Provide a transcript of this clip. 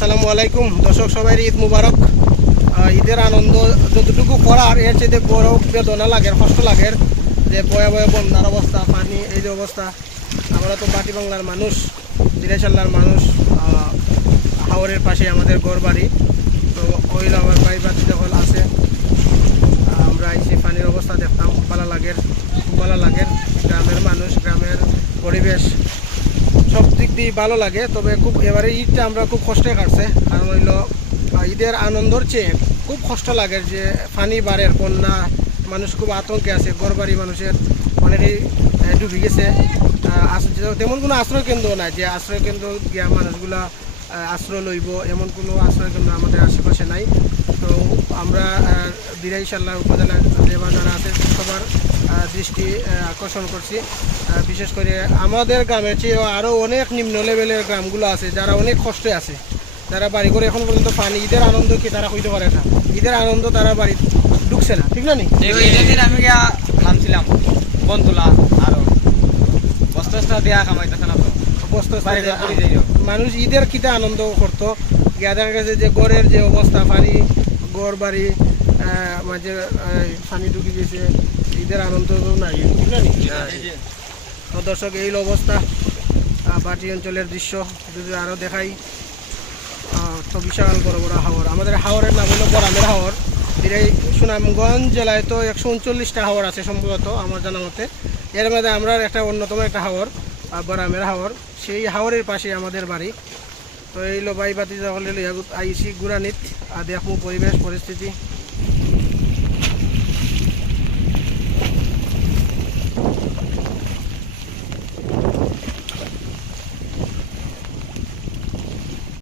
আসসালামু আলাইকুম। দর্শক, সবাই ঈদ মুবারক। ঈদের আনন্দ যতটুকু করার, এর চেয়ে বড় বেদনা লাগে কষ্ট লাগে যে বয়ে বয়ে বন্যার অবস্থা, পানি, এই যে অবস্থা। আমরা তো বাটি বাংলার মানুষ দিনেশাল্লার মানুষ হাওরের পাশে আমাদের গড় বাড়ি তো ওইল আমার ভাই বাতি যখন আছে, আমরা এসে পানির অবস্থা দেখতাম, ভালো লাগে ভালো লাগে গ্রামের মানুষ, গ্রামের পরিবেশ দিক দিয়ে ভালো লাগে, তবে খুব এবারে ঈদটা আমরা খুব কষ্টে কাটছে। কারণ হইল ঈদের আনন্দর চেয়ে খুব কষ্ট লাগে যে পানি বাড়ের বন্যা মানুষ খুব আতঙ্কে আছে, ঘরবাড়ি মানুষের অনেকেই ডুবে গেছে। তেমন কোনো আশ্রয় কেন্দ্র নাই যে আশ্রয় কেন্দ্র গিয়া মানুষগুলা আশ্রয় লইব, এমন কোনো আশ্রয় কেন্দ্র আমাদের আশেপাশে নাই। তো আমরা দিরাই সাল্লাহ উপজেলা যারা আছে, সবার দৃষ্টি আকর্ষণ করছি। বিশেষ করে আমাদের গ্রামের চেয়েও আরও অনেক নিম্ন লেভেলের গ্রামগুলো আছে যারা অনেক কষ্টে আছে। যারা বাড়ি করে এখন পর্যন্ত পানি ঈদের আনন্দ কি তারা হইতে পারে না। ঈদের আনন্দ তারা বাড়ি ঢুকছে না ঠিক না নি? আমি গিয়া নামছিলাম বন্ধুলা আরও। বস্তা বস্তা দেয়া কামাইতেছে না বস্তা। মানুষ ঈদের কিটা আনন্দ করতো? দেখা গেছে যে গড়ের যে অবস্থা পানি গড় বাড়ি মাঝে পানি ঢুকে গেছে, ঈদের আনন্দ নাই। দর্শক, এই অবস্থা বাটি অঞ্চলের দৃশ্য, যদি আরও দেখাই তো বিশাল বড় বড় হাওর। আমাদের হাওরের নাম হলো বরামের হাওর। এই সুনামগঞ্জ জেলায় তো একশো উনচল্লিশটা হাওর আছে সম্ভবত, আমার জানা মতে। এর মধ্যে আমরা একটা অন্যতম একটা হাওর বরামের হাওর। সেই হাওরের পাশে আমাদের বাড়ি। তো এই লো বাই বাতি হলে আইসি গুড়ানিত আর দেখব পরিবেশ, পরিস্থিতি।